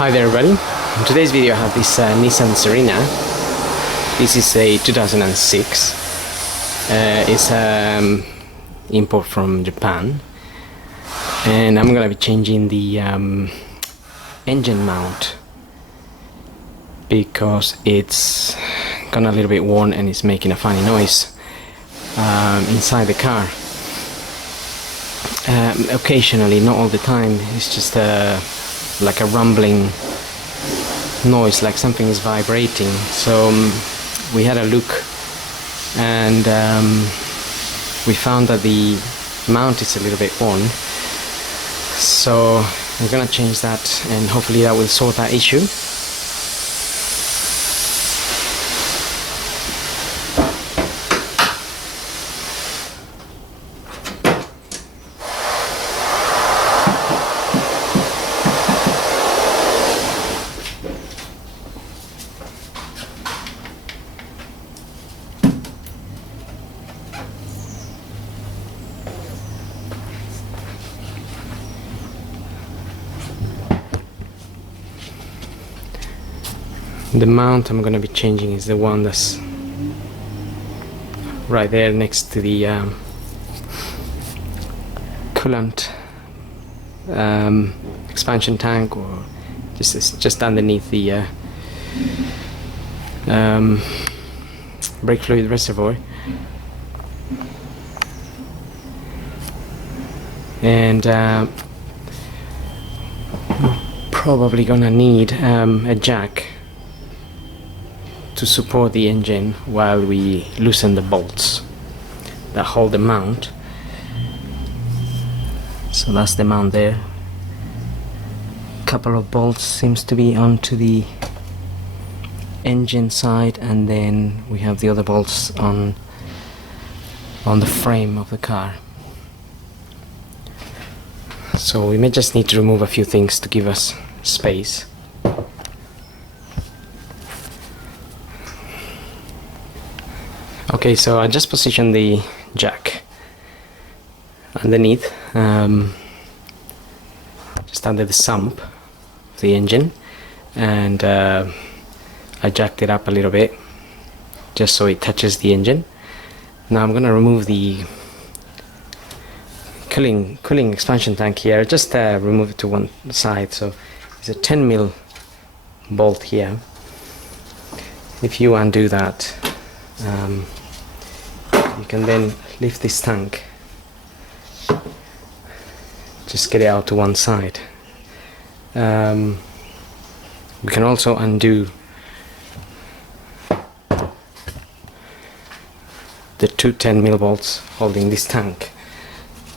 Hi there everybody. In today's video I have this Nissan Serena. This is a 2006. It's import from Japan, and I'm gonna be changing the engine mount because it's gone a little bit worn and it's making a funny noise inside the car. Occasionally, not all the time, it's just like a rumbling noise, like something is vibrating. So we had a look and we found that the mount is a little bit worn, so we're gonna change that and hopefully that will sort that issue. The mount I'm going to be changing is the one that's right there next to the coolant expansion tank, or just underneath the brake fluid reservoir. And probably gonna need a jack to support the engine while we loosen the bolts that hold the mount. So that's the mount there. A couple of bolts seems to be onto the engine side, and then we have the other bolts on the frame of the car. So we may just need to remove a few things to give us space. Okay, so I just positioned the jack underneath, just under the sump of the engine, and I jacked it up a little bit just so it touches the engine. Now I'm gonna remove the cooling expansion tank here. Just remove it to one side. So it's a 10mm bolt here. If you undo that, you can then lift this tank, just get it out to one side. We can also undo the two 10mm bolts holding this tank,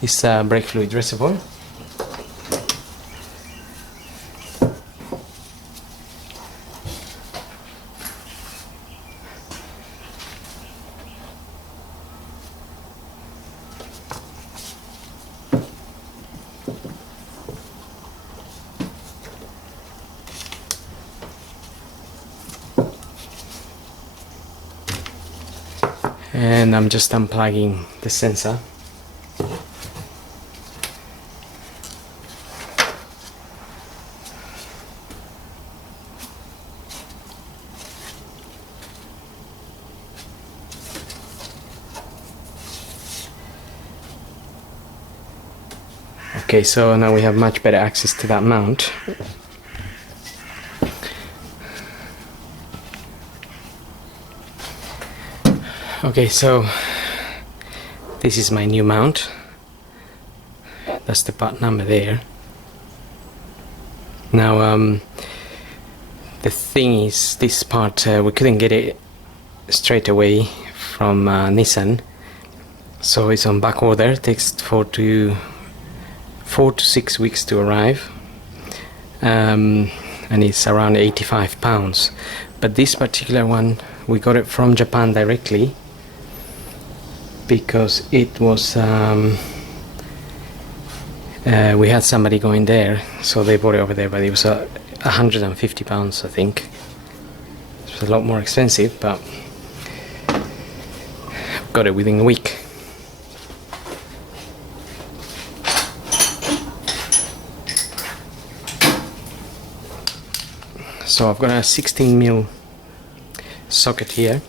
this brake fluid reservoir. And I'm just unplugging the sensor. Okay, so now we have much better access to that mount. Okay, so this is my new mount. That's the part number there. Now the thing is, this part we couldn't get it straight away from Nissan, so it's on back order. It takes 4 to 6 weeks to arrive, and it's around £85. But this particular one, we got it from Japan directly, because it was we had somebody going there, so they bought it over there, but it was £150, I think. It was a lot more expensive, but got it within a week. So I've got a 16mm socket here.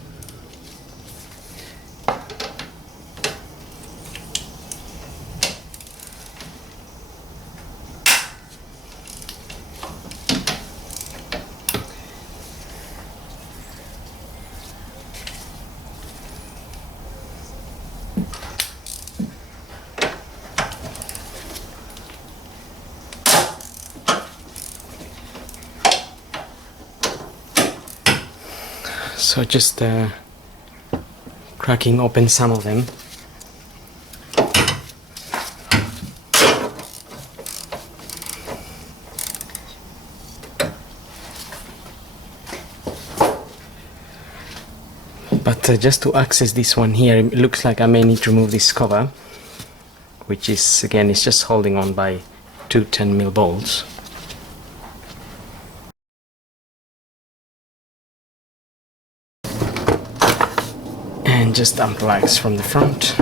So just cracking open some of them. But just to access this one here, it looks like I may need to remove this cover, which is, again, it's just holding on by two 10mm bolts. And just unplugs from the front.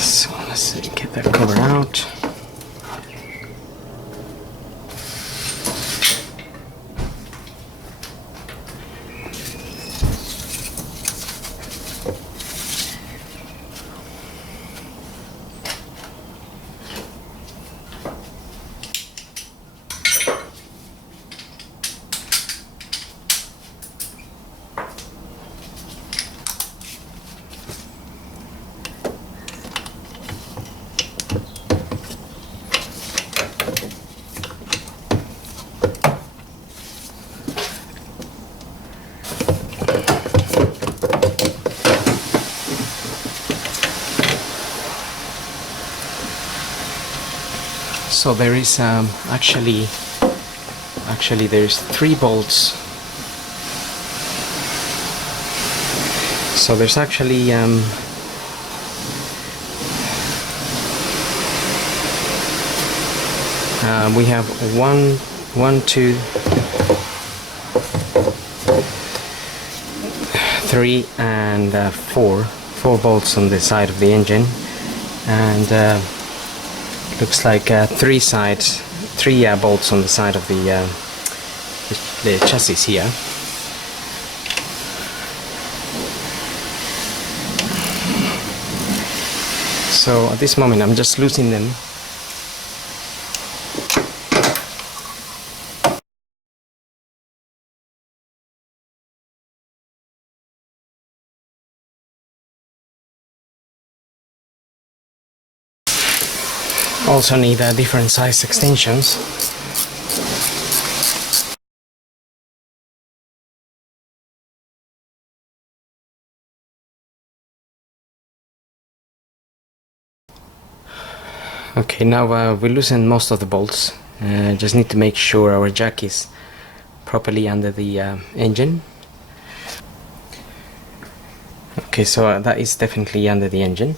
So let's get that cover out. So there is actually there's 3 bolts. So there's actually we have 1, 2, 3 and 4 bolts on the side of the engine, and looks like 3 bolts on the side of the chassis here. So at this moment I'm just loosening them. Also need different size extensions. Okay, now we loosened most of the bolts. Just need to make sure our jack is properly under the engine. Okay, so that is definitely under the engine.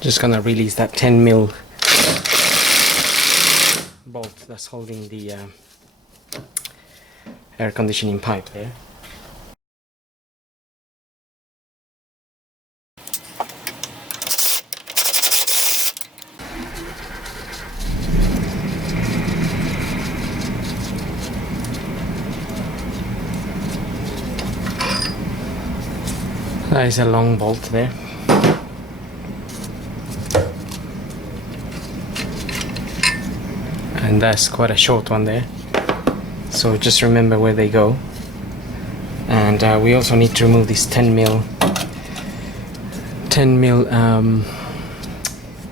Just gonna release that 10mm bolt that's holding the air conditioning pipe there. That is a long bolt there. and that's quite a short one there, so just remember where they go. And we also need to remove this 10mm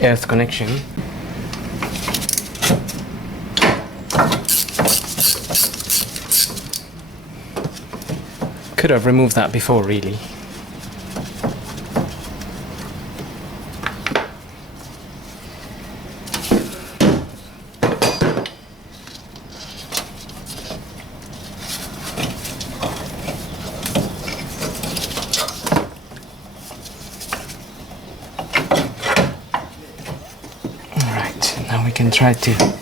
earth connection. Could have removed that before, really. Alright, now we can try to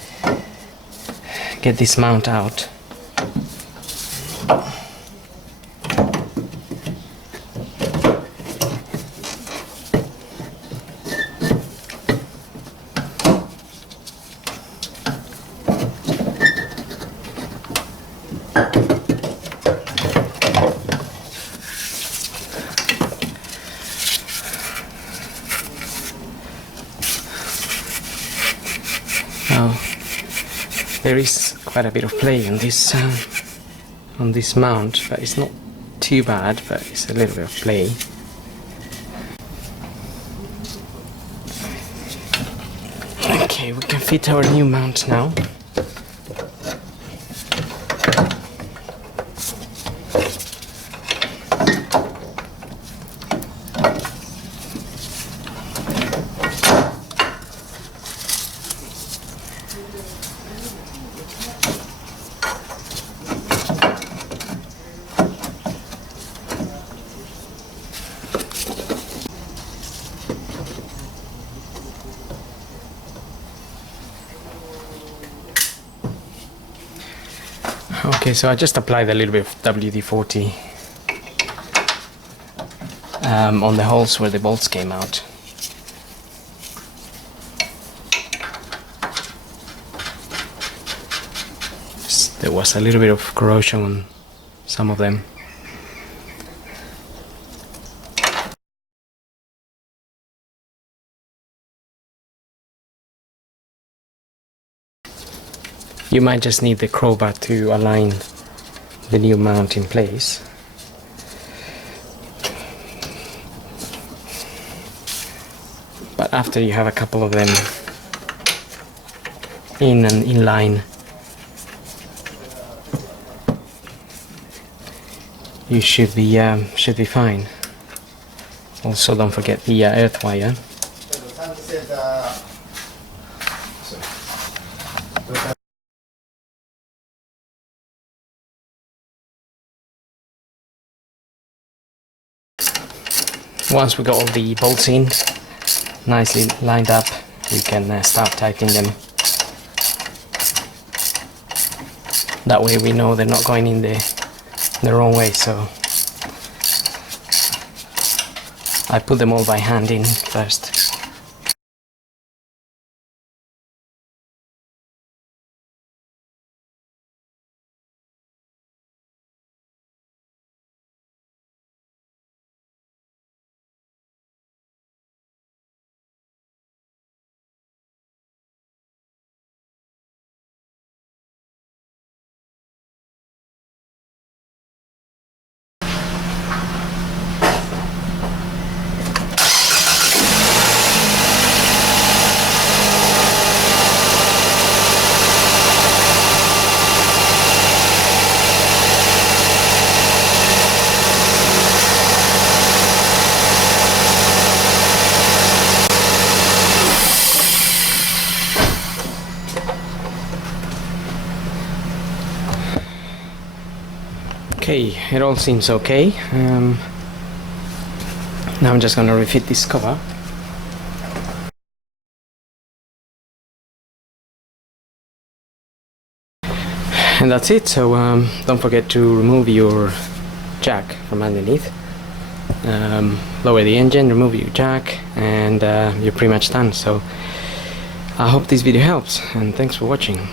get this mount out. Now, there is quite a bit of play on this mount, but it's not too bad, but it's a little bit of play. Okay, we can fit our new mount now. Okay, so I just applied a little bit of WD-40 on the holes where the bolts came out. There was a little bit of corrosion on some of them. You might just need the crowbar to align the new mount in place. But after you have a couple of them in and in line, you should be fine. Also, don't forget the earth wire. Once we got all the bolts in, nicely lined up, we can start tightening them. That way we know they're not going in the wrong way, so I put them all by hand in first. Okay, it all seems okay. Now I'm just gonna refit this cover. And that's it. So don't forget to remove your jack from underneath. Lower the engine, remove your jack, and you're pretty much done. So I hope this video helps, and thanks for watching.